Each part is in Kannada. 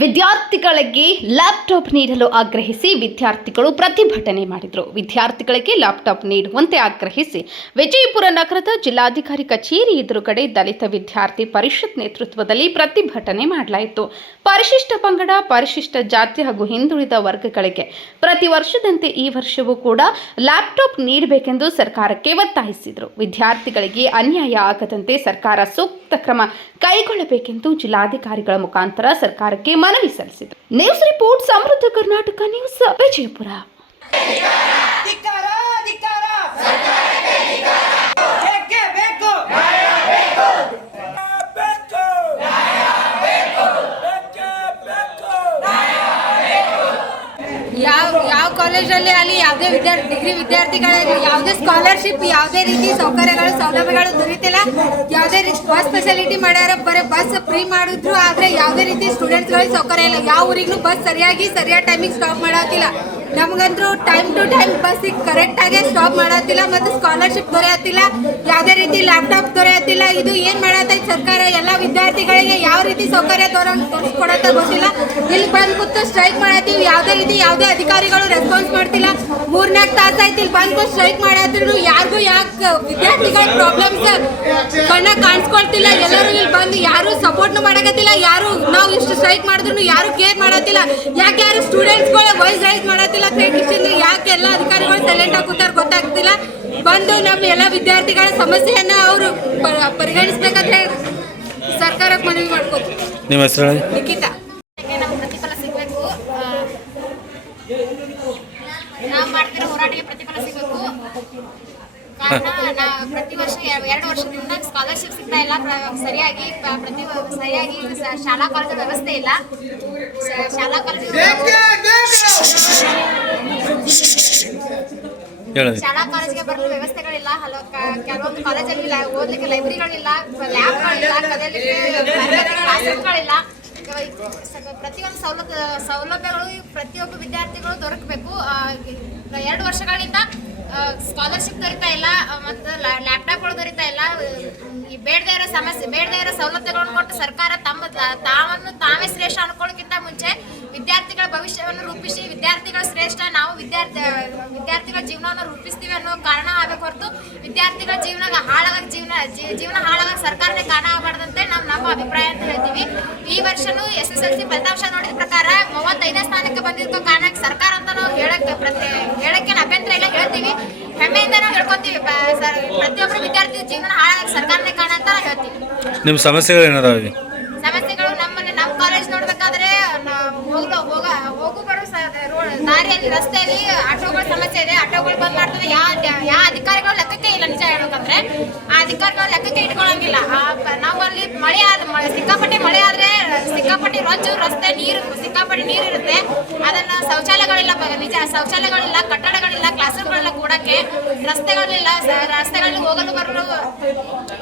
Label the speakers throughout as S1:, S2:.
S1: ವಿದ್ಯಾರ್ಥಿಗಳಿಗೆ ಲ್ಯಾಪ್ಟಾಪ್ ನೀಡಲು ಆಗ್ರಹಿಸಿ ವಿದ್ಯಾರ್ಥಿಗಳು ಪ್ರತಿಭಟನೆ ಮಾಡಿದರು. ವಿದ್ಯಾರ್ಥಿಗಳಿಗೆ ಲ್ಯಾಪ್ಟಾಪ್ ನೀಡುವಂತೆ ಆಗ್ರಹಿಸಿ ವಿಜಯಪುರ ನಗರದ ಜಿಲ್ಲಾಧಿಕಾರಿ ಕಚೇರಿ ಎದುರುಗಡೆ ದಲಿತ ವಿದ್ಯಾರ್ಥಿ ಪರಿಷತ್ ನೇತೃತ್ವದಲ್ಲಿ ಪ್ರತಿಭಟನೆ ಮಾಡಲಾಯಿತು. ಪರಿಶಿಷ್ಟ ಪಂಗಡ, ಪರಿಶಿಷ್ಟ ಜಾತಿ ಹಾಗೂ ಹಿಂದುಳಿದ ವರ್ಗಗಳಿಗೆ ಪ್ರತಿ ವರ್ಷದಂತೆ ಈ ವರ್ಷವೂ ಕೂಡ ಲ್ಯಾಪ್ಟಾಪ್ ನೀಡಬೇಕೆಂದು ಸರ್ಕಾರಕ್ಕೆ ಒತ್ತಾಯಿಸಿದರು. ವಿದ್ಯಾರ್ಥಿಗಳಿಗೆ ಅನ್ಯಾಯ ಆಗದಂತೆ ಸರ್ಕಾರ ಸೂಕ್ತ ಕ್ರಮ ಕೈಗೊಳ್ಳಬೇಕೆಂದು ಜಿಲ್ಲಾಧಿಕಾರಿಗಳ ಮುಖಾಂತರ ಸರ್ಕಾರಕ್ಕೆ ಮನವಿ ಸಲ್ಲಿಸಿದರು. ನ್ಯೂಸ್ ರಿಪೋರ್ಟ್ ಸಮೃದ್ಧ ಕರ್ನಾಟಕ ನ್ಯೂಸ್ ವಿಜಯಪುರ.
S2: ಕಾಲೇಜಲ್ಲಿ ಅಲ್ಲಿ ಯಾವುದೇ ವಿದ್ಯಾರ್ಥಿ ಡಿಗ್ರಿ ವಿದ್ಯಾರ್ಥಿಗಳಿಗೆ ಯಾವುದೇ ಸ್ಕಾಲರ್ಶಿಪ್ ಯಾವುದೇ ರೀತಿ ಸೌಕರ್ಯಗಳು, ಸೌಲಭ್ಯಗಳು ದೊರೀತಿಲ್ಲ. ಯಾವುದೇ ಬಸ್ ಫೆಸಿಲಿಟಿ ಮಾಡ್ಯಾರ, ಬರೀ ಬಸ್ ಫ್ರೀ ಮಾಡಿದ್ರು, ಆದರೆ ಯಾವುದೇ ರೀತಿ ಸ್ಟೂಡೆಂಟ್ಸ್ಗಳಿಗೆ ಸೌಕರ್ಯ ಇಲ್ಲ. ಯಾವ ಊರಿಗೂ ಬಸ್ ಸರಿಯಾಗಿ, ಸರಿಯಾದ ಟೈಮಿಗೆ ಸ್ಟಾಪ್ ಮಾಡತ್ತಿಲ್ಲ ನಮಗಂತೂ ಟೈಮ್ ಟು ಟೈಮ್ ಬಸ್ಸಿಗೆ ಕರೆಕ್ಟಾಗಿ ಸ್ಟಾಪ್ ಮಾಡತ್ತಿಲ್ಲ ಮತ್ತು ಸ್ಕಾಲರ್ಶಿಪ್ ದೊರೆಯತ್ತಿಲ್ಲ. ಯಾವುದೇ ರೀತಿ ಲ್ಯಾಪ್ಟಾಪ್ ದೊರೆಯತ್ತಿಲ್ಲ. ಇದು ಏನು ಮಾಡತ್ತೈತೆ ಸರ್ಕಾರ? ಎಲ್ಲ ವಿದ್ಯಾರ್ಥಿಗಳಿಗೆ ಯಾವ ರೀತಿ ಸೌಕರ್ಯ ತೋರ ತೋರಿಸ್ಕೊಡತ್ತ ಗೊತ್ತಿಲ್ಲ. ಇಲ್ಲಿ ಬಂದು ಕೂತು ಸ್ಟ್ರೈಕ್ ಮಾಡತ್ತೀವಿ. ಯಾವುದೇ ರೀತಿ ಯಾವುದೇ ಅಧಿಕಾರಿಗಳು ರೆಸ್ಪಾನ್ಸ್ ಮಾಡ್ತಿಲ್ಲ. ಮೂರ್ನಾಲ್ಕು ತಾಸು ಆಯ್ತು ಇಲ್ಲಿ ಬಂದು ಸ್ಟ್ರೈಕ್ ಮಾಡತ್ತಿದ್ರು ಯಾರಿಗೂ ಯಾಕೆ ವಿದ್ಯಾರ್ಥಿಗಳ ಪ್ರಾಬ್ಲಮ್ಸ್ ಕಣ್ಣ ಕಾಣಿಸ್ಕೊಳ್ತಿಲ್ಲ. ಎಲ್ಲರೂ ಇಲ್ಲಿ ಬಂದು ಯಾರು ಸಪೋರ್ಟ್ನು ಮಾಡಕತ್ತಿಲ್ಲ. ಯಾರು ನಾವು ಇಷ್ಟು ಸ್ಟ್ರೈಕ್ ಮಾಡಿದ್ರು ಯಾರು ಕೇರ್ ಮಾಡತ್ತಿಲ್ಲ. ಯಾಕೆ ಯಾರು ಸ್ಟೂಡೆಂಟ್ಸ್ಗಳ ವಾಯ್ಸ್ ರೈಸ್ ಮಾಡತ್ತಿಲ್ಲ? ಕ್ರಿಟಿಷನ್ ಯಾಕೆ ಎಲ್ಲ ಅಧಿಕಾರಿಗಳು ಸೈಲೆಂಟ್ ಆಗಿ ಕೂತಾರ ಗೊತ್ತಾಗ್ತಿಲ್ಲ. ಬಂದು ನಮ್ಮ ಎಲ್ಲ ವಿದ್ಯಾರ್ಥಿಗಳ ಸಮಸ್ಯೆಯನ್ನ ಅವರು ಪರಿಗಣಿಸ್ಬೇಕಂತ ಹೇಳಿ ಸರ್ಕಾರಕ್ಕೆ ಮನವಿ ಮಾಡ್ಕೋತೀವಿ.
S3: ನಿಮ್ಮ ಹೆಸರು ನಿಖಿತ
S2: ನಿಖಿತಾ. ನಮ್ಗೆ ಪ್ರತಿಫಲ ಸಿಗಬೇಕು ನಾವು ಮಾಡ್ತಿರೋ ಹೋರಾಟಕ್ಕೆ ಪ್ರತಿಫಲ ಸಿಗಬೇಕು. ಕಾರಣ ಪ್ರತಿ ವರ್ಷ ಎರಡು ವರ್ಷದಿಂದ ಸ್ಕಾಲರ್ಶಿಪ್ ಸಿಗ್ತಾ ಇಲ್ಲ. ಸರಿಯಾಗಿ ಪ್ರತಿ ಸರಿಯಾಗಿ ಶಾಲಾ ಕಾಲೇಜು ವ್ಯವಸ್ಥೆ ಇಲ್ಲ. ಶಾಲಾ ಕಾಲೇಜು ಶಾಲಾ ಕಾಲೇಜಿಗೆ ಬರಲು ವ್ಯವಸ್ಥೆಗಳಿಲ್ಲ. ಹಲವು ಕೆಲವೊಂದು ಕಾಲೇಜಲ್ಲಿ ಓದಲಿಕ್ಕೆ ಲೈಬ್ರರಿಗಳಿಲ್ಲ, ಲ್ಯಾಬ್ಗಳಿಲ್ಲ ಕ್ಲಾಸಸ್ಗಳಿಲ್ಲ ಪ್ರತಿಯೊಂದು ಸೌಲಭ್ಯ, ಸೌಲಭ್ಯಗಳು ಪ್ರತಿಯೊಬ್ಬ ವಿದ್ಯಾರ್ಥಿಗಳು ದೊರಕಬೇಕು. ಎರಡು ವರ್ಷಗಳಿಂದ ಸ್ಕಾಲರ್ಶಿಪ್ ದೊರೀತಾ ಇಲ್ಲ, ಮತ್ತು ಲ್ಯಾಪ್ಟಾಪ್ಗಳು ದೊರೀತಾ ಇಲ್ಲ. ಬೇಡದೇ ಇರೋ ಸಮಸ್ಯೆ, ಬೇಡದೇ ಇರೋ ಸೌಲಭ್ಯಗಳನ್ನು ಕೊಟ್ಟು ಸರ್ಕಾರ ತಮ್ಮ, ತಾವನ್ನು ತಾವೇ ಶ್ರೇಷ್ಠ ಅನ್ಕೊಳ್ಳೋಕ್ಕಿಂತ ಮುಂಚೆ ವಿದ್ಯಾರ್ಥಿಗಳ ಭವಿಷ್ಯವನ್ನು ರೂಪಿಸಿ, ವಿದ್ಯಾರ್ಥಿಗಳ ಶ್ರೇಷ್ಠ ನಾವು ವಿದ್ಯಾರ್ಥಿ, ವಿದ್ಯಾರ್ಥಿಗಳ ಜೀವನವನ್ನು ರೂಪಿಸ್ತೀವಿ ಅನ್ನೋ ಕಾರಣ ಆಗಬೇಕು ಹೊರತು ವಿದ್ಯಾರ್ಥಿಗಳ ಜೀವನ ಹಾಳಾಗ ಜೀವನ ಜೀವನ ಹಾಳಾಗ ಸರ್ಕಾರನೇ ಕಾರಣ ಆಗಬಾರ್ದಂತೆ ನಾವು ನಮ್ಮ ಅಭಿಪ್ರಾಯ ಅಂತ ಹೇಳ್ತೀವಿ. ಈ ವರ್ಷನೂ ಎಸ್ ಎಸ್ ಎಲ್ ಸಿ ಫಲಿತಾಂಶ ನೋಡಿದ ಪ್ರಕಾರ ಮೂವತ್ತೈದನೇ ಸ್ಥಾನಕ್ಕೆ ಬಂದಿರೋ ಕಾರಣಕ್ಕೆ ಸರ್ಕಾರ ಅಂತ ನಾವು ಹೇಳಕ್ಕೆ ಪ್ರತಿ ಹೇಳಕ್ಕೆ ಅಭ್ಯಂತರ ಇಲ್ಲ ಹೇಳ್ತೀವಿ. ಹೆಮ್ಮೆಯಿಂದ ನಾವು ಹೇಳ್ಕೊತೀವಿ. ಪ್ರತಿಯೊಬ್ಬರು ವಿದ್ಯಾರ್ಥಿ ಜೀವನ ಹಾಳಾಗ ಸರ್ಕಾರನೇ ಕಾರಣ ಅಂತ ಹೇಳ್ತೀವಿ.
S3: ನಿಮ್ಮ ಸಮಸ್ಯೆಗಳು ಏನದಾವೆ
S2: ಸಮಸ್ಯೆಗಳು ನಮ್ಮಲ್ಲಿ ನಮ್ಮ ಕಾಲೇಜ್ ನೋಡ್ಬೇಕಾದ್ರೆ ನ- ಹೋಗ್ಲು ಹೋಗ ಹೋಗು ಬರೋ ಸ- ದಾರಿಯಲ್ಲಿ ರಸ್ತೆಯಲ್ಲಿ ಆಟೋಗಳ ಸಮಸ್ಯೆ ಇದೆ, ಆಟೋಗಳು ಬಂದ್ ಮಾಡ್ತಾರೆ ಯಾವ ಯಾವ ಅಧಿಕಾರಿಗಳು ಲೆಕ್ಕಕ್ಕೆ ಇಲ್ಲ, ನಿಜ ಹೇಳ್ಬೇಕಂದ್ರೆ. ಆ ಅಧಿಕಾರಿಗಳು ಲೆಕ್ಕಕ್ಕೆ ಪ- ನಾವು ಅಲ್ಲಿ ಮಳೆ ಆದ ಸಿಕ್ಕಾಪಟ್ಟೆ ಮಳೆ ಆದ್ರೆ, ಸಿಕ್ಕಾಪಟ್ಟೆ ರೊಜ್ಜು ರಸ್ತೆ, ನೀರು, ಸಿಕ್ಕಾಪಟ್ಟೆ ನೀರು ಇರುತ್ತೆ. ಅದನ್ನ ಶೌಚಾಲಯಗಳಿಲ್ಲ ನಿಜ ಶೌಚಾಲಯಗಳಿಲ್ಲ, ಕಟ್ಟಡಗಳಿಲ್ಲ ರೂಮ್ಗಳೆಲ್ಲ ಕೂಡಕ್ಕೆ. ರಸ್ತೆಗಳಿಲ್ಲ ರಸ್ತೆಗಳಲ್ಲಿ ಹೋಗಲು ಬರಲು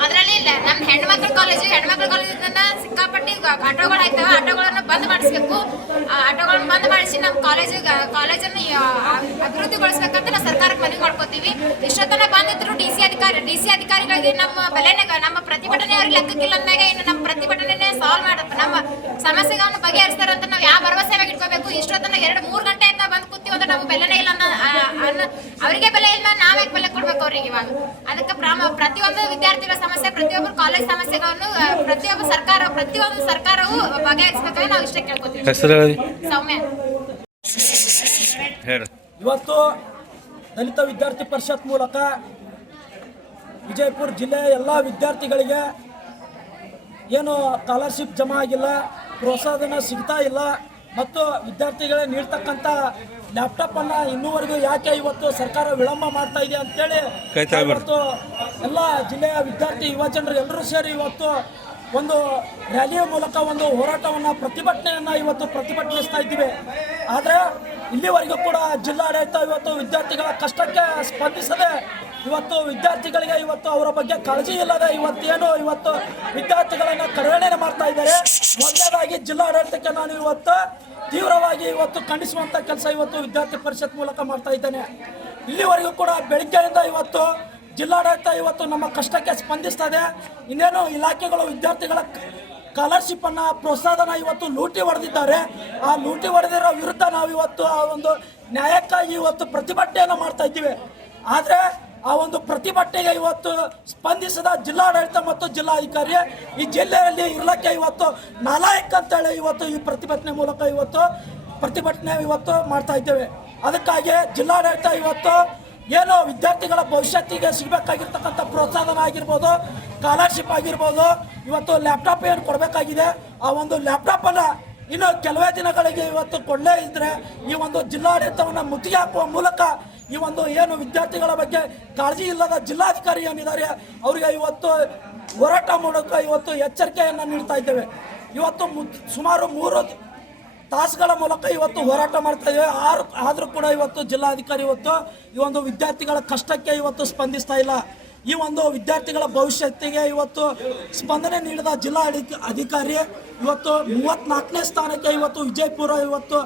S2: ಅದರಲ್ಲಿ ಇಲ್ಲ. ನಮ್ಮ ಹೆಣ್ಮಕ್ಳ ಕಾಲೇಜು ಹೆಣ್ಮಕ್ಳ ಕಾಲೇಜಿಂದ ಸಿಕ್ಕಾಪಟ್ಟಿ ಗ- ಆಟೋಗಳು ಆಯ್ತವೆ ಆಟೋಗಳನ್ನು ಬಂದ್ ಮಾಡಿಸ್ಬೇಕು ಆ ಆಟೋಗಳನ್ನ ಬಂದ್ ಮಾಡಿಸಿ ನಮ್ಮ ಕಾಲೇಜು ಕಾಲೇಜನ್ನು ಅಭಿವೃದ್ಧಿಗೊಳಿಸ್ಬೇಕಂತ ನಾವು ಸರ್ಕಾರಕ್ಕೆ ಮನವಿ ಮಾಡ್ಕೋತೀವಿ. ಇಷ್ಟೊತ್ತನ ಬಂದಿದ್ರು ಡಿ ಸಿ ಅಧಿಕಾರಿ ಡಿ ಸಿ ಅಧಿಕಾರಿಗಳಿಗೆ ನಮ್ಮ ಬೆಲೆನೆ ನಮ್ಮ ಪ್ರತಿಭಟನೆ ಅವ್ರಿಗೆ ಲೆಕ್ಕಕ್ಕಿಲ್ಲ ಅಂದಾಗ ಇನ್ನು ನಮ್ಮ ಪ್ರತಿಭಟನೆನೇ ಸಾಲ್ವ್ ಮಾಡುತ್ತೆ ನಮ್ಮ ಸಮಸ್ಯೆಗಳನ್ನು ಬಗೆಹರಿಸ್ತಾರೆ ಅಂತ ನಾವು ಯಾವ ಭರವಸೆ ಮ್ಯಾಗ್ ಇಟ್ಕೋಬೇಕು. ಇಷ್ಟೊತ್ತನ ಎರಡು ಮೂರು ಗಂಟೆಯಿಂದ ಬಂದು ಕೂತೀವಿ ಅಂದ್ರೆ ನಮ್ಮ ಬೆಲೆನೇ ಇಲ್ಲ ಅನ್ನೋ ಅವರಿಗೆ ಬೆಲೆ ಇಲ್ಲ ನಾವ್ ಯಾಕೆ ಬೆಲೆ ಕೊಡ್ಬೇಕು ಅವ್ರಿಗೆ ಇವಾಗ. ಅದಕ್ಕೆ ಪ್ರಾಮ ಪ್ರತಿಯೊಂದು ವಿದ್ಯಾರ್ಥಿಗಳ ಸಮಸ್ಯೆ ಪ್ರತಿಯೊಬ್ಬರು ಕಾಲೇಜ್ ಸಮಸ್ಯೆಗಳನ್ನು ಪ್ರತಿಯೊಬ್ಬ ಸರ್ಕಾರ ಪ್ರತಿಯೊಂದು ಸರ್ಕಾರವು ಬಗೆಹರಿಸಬೇಕಾಗಿ ನಾವು ಇಷ್ಟ ಕೇಳ್ಕೊತೀವಿ. ಸೌಮ್ಯ.
S4: ಇವತ್ತು ದಲಿತ ವಿದ್ಯಾರ್ಥಿ ಪರಿಷತ್ ಮೂಲಕ ವಿಜಯಪುರ ಜಿಲ್ಲೆಯ ಎಲ್ಲ ವಿದ್ಯಾರ್ಥಿಗಳಿಗೆ ಏನು ಸ್ಕಾಲರ್ಶಿಪ್ ಜಮಾ ಆಗಿಲ್ಲ ಪ್ರೋತ್ಸಾಹಧನ ಸಿಗ್ತಾ ಇಲ್ಲ ಮತ್ತು ವಿದ್ಯಾರ್ಥಿಗಳಿಗೆ ನೀಡ್ತಕ್ಕಂಥ ಲ್ಯಾಪ್ಟಾಪನ್ನು ಇನ್ನೂವರೆಗೂ ಯಾಕೆ ಇವತ್ತು ಸರ್ಕಾರ ವಿಳಂಬ ಮಾಡ್ತಾ ಇದೆ ಅಂತೇಳಿ. ಇವತ್ತು ಎಲ್ಲ ಜಿಲ್ಲೆಯ ವಿದ್ಯಾರ್ಥಿ ಯುವಜನರು ಎಲ್ಲರೂ ಸೇರಿ ಇವತ್ತು ಒಂದು ರ್ಯಾಲಿಯ ಮೂಲಕ ಒಂದು ಹೋರಾಟವನ್ನು ಪ್ರತಿಭಟನೆಯನ್ನು ಇವತ್ತು ಪ್ರತಿಭಟನಿಸ್ತಾ ಇದ್ದೀವಿ ಆದರೆ ಇಲ್ಲಿವರೆಗೂ ಕೂಡ ಜಿಲ್ಲಾಡಳಿತ ಇವತ್ತು ವಿದ್ಯಾರ್ಥಿಗಳ ಕಷ್ಟಕ್ಕೆ ಸ್ಪಂದಿಸದೆ, ಇವತ್ತು ವಿದ್ಯಾರ್ಥಿಗಳಿಗೆ ಇವತ್ತು ಅವರ ಬಗ್ಗೆ ಕಾಳಜಿ ಇಲ್ಲದೆ ಇವತ್ತೇನು ಇವತ್ತು ವಿದ್ಯಾರ್ಥಿಗಳನ್ನು ಕಡೆಗಣನೆ ಮಾಡ್ತಾ ಇದ್ದಾರೆ. ಮೊದಲನೇದಾಗಿ ಜಿಲ್ಲಾಡಳಿತಕ್ಕೆ ನಾನು ಇವತ್ತು ತೀವ್ರವಾಗಿ ಇವತ್ತು ಖಂಡಿಸುವಂತ ಕೆಲಸ ಇವತ್ತು ವಿದ್ಯಾರ್ಥಿ ಪರಿಷತ್ ಮೂಲಕ ಮಾಡ್ತಾ ಇದ್ದೇನೆ. ಇಲ್ಲಿವರೆಗೂ ಕೂಡ ಬೆಳಗ್ಗೆಯಿಂದ ಇವತ್ತು ಜಿಲ್ಲಾಡಳಿತ ಇವತ್ತು ನಮ್ಮ ಕಷ್ಟಕ್ಕೆ ಸ್ಪಂದಿಸ್ತಾ ಇದೆ ಇನ್ನೇನು ಇಲಾಖೆಗಳು ವಿದ್ಯಾರ್ಥಿಗಳ ಸ್ಕಾಲರ್ಶಿಪ್ ಅನ್ನ ಪ್ರೋತ್ಸಾಹನ ಇವತ್ತು ಲೂಟಿ ಹೊಡೆದಿದ್ದಾರೆ. ಆ ಲೂಟಿ ಹೊಡೆದಿರೋ ವಿರುದ್ಧ ನಾವು ಇವತ್ತು ಆ ಒಂದು ನ್ಯಾಯಕ್ಕಾಗಿ ಇವತ್ತು ಪ್ರತಿಭಟನೆಯನ್ನು ಮಾಡ್ತಾ ಇದ್ದೀವಿ. ಆದರೆ ಆ ಒಂದು ಪ್ರತಿಭಟನೆಗೆ ಇವತ್ತು ಸ್ಪಂದಿಸಿದ ಜಿಲ್ಲಾಡಳಿತ ಮತ್ತು ಜಿಲ್ಲಾಧಿಕಾರಿ ಈ ಜಿಲ್ಲೆಯಲ್ಲಿ ಇರ್ಲಕ್ಕೆ ಇವತ್ತು ನಾಲಾಯಕ್ ಅಂತೇಳಿ ಇವತ್ತು ಈ ಪ್ರತಿಭಟನೆ ಮೂಲಕ ಇವತ್ತು ಪ್ರತಿಭಟನೆ ಇವತ್ತು ಮಾಡ್ತಾ ಇದ್ದೇವೆ. ಅದಕ್ಕಾಗಿ ಜಿಲ್ಲಾಡಳಿತ ಇವತ್ತು ಏನು ವಿದ್ಯಾರ್ಥಿಗಳ ಭವಿಷ್ಯತ್ತಿಗೆ ಸಿಗಬೇಕಾಗಿರ್ತಕ್ಕಂಥ ಪ್ರೋತ್ಸಾಹನ ಆಗಿರ್ಬೋದು. ಸ್ಕಾಲರ್ಶಿಪ್ ಆಗಿರ್ಬೋದು, ಇವತ್ತು ಲ್ಯಾಪ್ಟಾಪ್ ಏನು ಕೊಡಬೇಕಾಗಿದೆ, ಆ ಒಂದು ಲ್ಯಾಪ್ಟಾಪನ್ನು ಇನ್ನು ಕೆಲವೇ ದಿನಗಳಿಗೆ ಇವತ್ತು ಕೊಡಲೇ ಇದ್ದರೆ ಈ ಒಂದು ಜಿಲ್ಲಾಡಳಿತವನ್ನು ಮುತ್ತಿಗೆ ಹಾಕುವ ಮೂಲಕ ಈ ಒಂದು ಏನು ವಿದ್ಯಾರ್ಥಿಗಳ ಬಗ್ಗೆ ಕಾಳಜಿ ಇಲ್ಲದ ಜಿಲ್ಲಾಧಿಕಾರಿ ಏನಿದ್ದಾರೆ, ಅವರಿಗೆ ಇವತ್ತು ಹೋರಾಟ ಮೂಲಕ ಇವತ್ತು ಎಚ್ಚರಿಕೆಯನ್ನು ನೀಡ್ತಾ ಇದ್ದೇವೆ. ಇವತ್ತು ಸುಮಾರು ಮೂರು ತಾಸುಗಳ ಮೂಲಕ ಇವತ್ತು ಹೋರಾಟ ಮಾಡ್ತಾ ಇದ್ದೇವೆ. ಆರು, ಆದರೂ ಕೂಡ ಇವತ್ತು ಜಿಲ್ಲಾಧಿಕಾರಿ ಇವತ್ತು ಈ ಒಂದು ವಿದ್ಯಾರ್ಥಿಗಳ ಕಷ್ಟಕ್ಕೆ ಇವತ್ತು ಸ್ಪಂದಿಸ್ತಾ ಇಲ್ಲ. ಈ ಒಂದು ವಿದ್ಯಾರ್ಥಿಗಳ ಭವಿಷ್ಯತ್ತಿಗೆ ಇವತ್ತು ಸ್ಪಂದನೆ ನೀಡಿದ ಜಿಲ್ಲಾ ಅಧಿ- ಅಧಿಕಾರಿ ಇವತ್ತು ಮೂವತ್ನಾಲ್ಕನೇ ಸ್ಥಾನಕ್ಕೆ ಇವತ್ತು ವಿಜಯಪುರ ಇವತ್ತು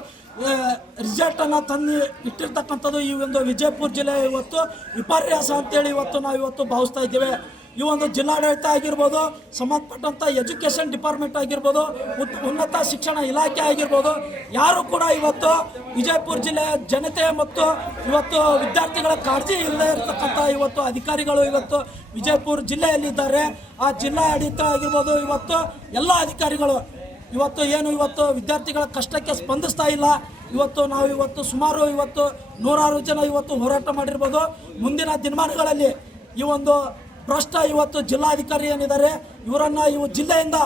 S4: ರಿಸಲ್ಟನ್ನು ತಂದು ಇಟ್ಟಿರ್ತಕ್ಕಂಥದ್ದು ಈ ಒಂದು ವಿಜಯಪುರ ಜಿಲ್ಲೆ ಇವತ್ತು ವಿಪರ್ಯಾಸ ಅಂತೇಳಿ ಇವತ್ತು ನಾವು ಇವತ್ತು ಭಾವಿಸ್ತಾ ಇದ್ದೇವೆ. ಈ ಒಂದು ಜಿಲ್ಲಾಡಳಿತ ಆಗಿರ್ಬೋದು ಸಂಬಂಧಪಟ್ಟಂಥ ಎಜುಕೇಷನ್ ಡಿಪಾರ್ಟ್ಮೆಂಟ್ ಆಗಿರ್ಬೋದು, ಉತ್- ಉನ್ನತ ಶಿಕ್ಷಣ ಇಲಾಖೆ ಆಗಿರ್ಬೋದು, ಯಾರು ಕೂಡ ಇವತ್ತು ವಿಜಯಪುರ ಜಿಲ್ಲೆಯ ಜನತೆ ಮತ್ತು ಇವತ್ತು ವಿದ್ಯಾರ್ಥಿಗಳ ಕಾಳಜಿ ಇಲ್ಲದೆ ಇರತಕ್ಕಂಥ ಇವತ್ತು ಅಧಿಕಾರಿಗಳು ಇವತ್ತು ವಿಜಯಪುರ ಜಿಲ್ಲೆಯಲ್ಲಿದ್ದಾರೆ. ಆ ಜಿಲ್ಲಾ ಆಡಳಿತ ಆಗಿರ್ಬೋದು, ಇವತ್ತು ಎಲ್ಲ ಅಧಿಕಾರಿಗಳು, ಇವತ್ತು ಏನು ಇವತ್ತು ವಿದ್ಯಾರ್ಥಿಗಳ ಕಷ್ಟಕ್ಕೆ ಸ್ಪಂದಿಸ್ತಾ ಇಲ್ಲ. ಇವತ್ತು ನಾವು ಇವತ್ತು ಸುಮಾರು ಇವತ್ತು ನೂರಾರು ಜನ ಇವತ್ತು ಹೋರಾಟ ಮಾಡಿರ್ಬೋದು. ಮುಂದಿನ ದಿನಮಾನಗಳಲ್ಲಿ ಈ ಒಂದು ಭ್ರಷ್ಟ ಇವತ್ತು ಜಿಲ್ಲಾಧಿಕಾರಿ ಏನಿದ್ದಾರೆ, ಇವರನ್ನ ಇವು ಜಿಲ್ಲೆಯಿಂದ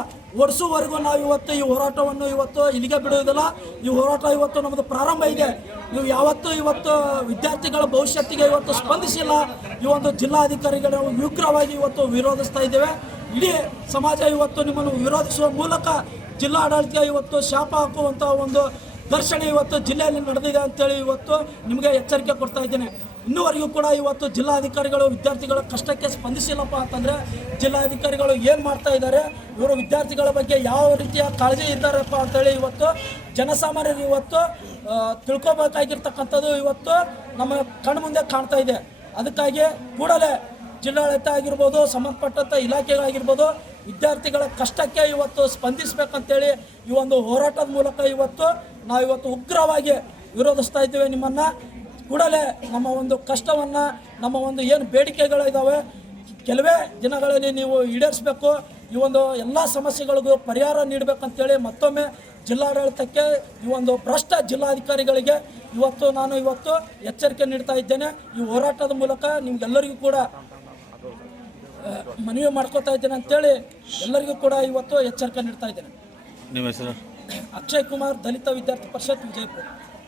S4: ಓಡಿಸುವವರೆಗೂ ನಾವು ಇವತ್ತು ಈ ಹೋರಾಟವನ್ನು ಇವತ್ತು ಇಲ್ಲಿಗೆ ಬಿಡುವುದಿಲ್ಲ. ಈ ಹೋರಾಟ ಇವತ್ತು ನಮ್ಮದು ಪ್ರಾರಂಭ ಇದೆ. ನೀವು ಯಾವತ್ತೂ ಇವತ್ತು ವಿದ್ಯಾರ್ಥಿಗಳ ಭವಿಷ್ಯತ್ತಿಗೆ ಇವತ್ತು ಸ್ಪಂದಿಸಿಲ್ಲ. ಈ ಒಂದು ಜಿಲ್ಲಾಧಿಕಾರಿಗಳು ಉಗ್ರವಾಗಿ ಇವತ್ತು ವಿರೋಧಿಸ್ತಾ ಇದ್ದೇವೆ. ಇಡೀ ಸಮಾಜ ಇವತ್ತು ನಿಮ್ಮನ್ನು ವಿರೋಧಿಸುವ ಮೂಲಕ ಜಿಲ್ಲಾಡಳಿತ ಇವತ್ತು ಶಾಪ ಹಾಕುವಂಥ ಒಂದು ಘರ್ಷಣೆ ಇವತ್ತು ಜಿಲ್ಲೆಯಲ್ಲಿ ನಡೆದಿದೆ ಅಂತೇಳಿ ಇವತ್ತು ನಿಮಗೆ ಎಚ್ಚರಿಕೆ ಕೊಡ್ತಾ ಇದ್ದೇನೆ. ಇನ್ನೂವರೆಗೂ ಕೂಡ ಇವತ್ತು ಜಿಲ್ಲಾಧಿಕಾರಿಗಳು ವಿದ್ಯಾರ್ಥಿಗಳ ಕಷ್ಟಕ್ಕೆ ಸ್ಪಂದಿಸಿಲ್ಲಪ್ಪ ಅಂತಂದರೆ ಜಿಲ್ಲಾಧಿಕಾರಿಗಳು ಏನು ಮಾಡ್ತಾ ಇದ್ದಾರೆ? ಇವರು ವಿದ್ಯಾರ್ಥಿಗಳ ಬಗ್ಗೆ ಯಾವ ರೀತಿಯ ಕಾಳಜಿ ಇದ್ದಾರಪ್ಪ ಅಂತೇಳಿ ಇವತ್ತು ಜನಸಾಮಾನ್ಯರು ಇವತ್ತು ತಿಳ್ಕೊಬೇಕಾಗಿರ್ತಕ್ಕಂಥದ್ದು ಇವತ್ತು ನಮ್ಮ ಕಣ್ಮುಂದೆ ಕಾಣ್ತಾ ಇದೆ. ಅದಕ್ಕಾಗಿ ಕೂಡಲೇ ಜಿಲ್ಲಾಡಳಿತ ಆಗಿರ್ಬೋದು, ಸಂಬಂಧಪಟ್ಟಂಥ ಇಲಾಖೆಗಳಾಗಿರ್ಬೋದು ವಿದ್ಯಾರ್ಥಿಗಳ ಕಷ್ಟಕ್ಕೆ ಇವತ್ತು ಸ್ಪಂದಿಸಬೇಕಂತೇಳಿ ಈ ಒಂದು ಹೋರಾಟದ ಮೂಲಕ ಇವತ್ತು ನಾವು ಇವತ್ತು ಉಗ್ರವಾಗಿ ವಿರೋಧಿಸ್ತಾ ಇದ್ದೇವೆ ನಿಮ್ಮನ್ನು. ಕೂಡಲೇ ನಮ್ಮ ಒಂದು ಕಷ್ಟವನ್ನು ನಮ್ಮ ಒಂದು ಏನು ಬೇಡಿಕೆಗಳಿದ್ದಾವೆ ಕೆಲವೇ ದಿನಗಳಲ್ಲಿ ನೀವು ಈಡೇರಿಸಬೇಕು. ಈ ಒಂದು ಎಲ್ಲ ಸಮಸ್ಯೆಗಳಿಗೂ ಪರಿಹಾರ ನೀಡಬೇಕಂತೇಳಿ ಮತ್ತೊಮ್ಮೆ ಜಿಲ್ಲಾಡಳಿತಕ್ಕೆ ಈ ಒಂದು ಭ್ರಷ್ಟ ಜಿಲ್ಲಾಧಿಕಾರಿಗಳಿಗೆ ಇವತ್ತು ನಾನು ಇವತ್ತು ಎಚ್ಚರಿಕೆ ನೀಡ್ತಾ ಇದ್ದೇನೆ. ಈ ಹೋರಾಟದ ಮೂಲಕ ನಿಮ್ಗೆಲ್ಲರಿಗೂ ಕೂಡ ಮನವಿ ಮಾಡ್ಕೋತಾ ಇದ್ದೇನೆ ಅಂತೇಳಿ ಎಲ್ಲರಿಗೂ ಕೂಡ ಇವತ್ತು ಎಚ್ಚರಿಕೆ ನೀಡ್ತಾ ಇದ್ದೇನೆ.
S3: ನಿಮ್ಮ ಹೆಸರು?
S4: ಅಕ್ಷಯ್ ಕುಮಾರ್ ದಲಿತ ವಿದ್ಯಾರ್ಥಿ ಪರಿಷತ್ ವಿಜಯಪುರ.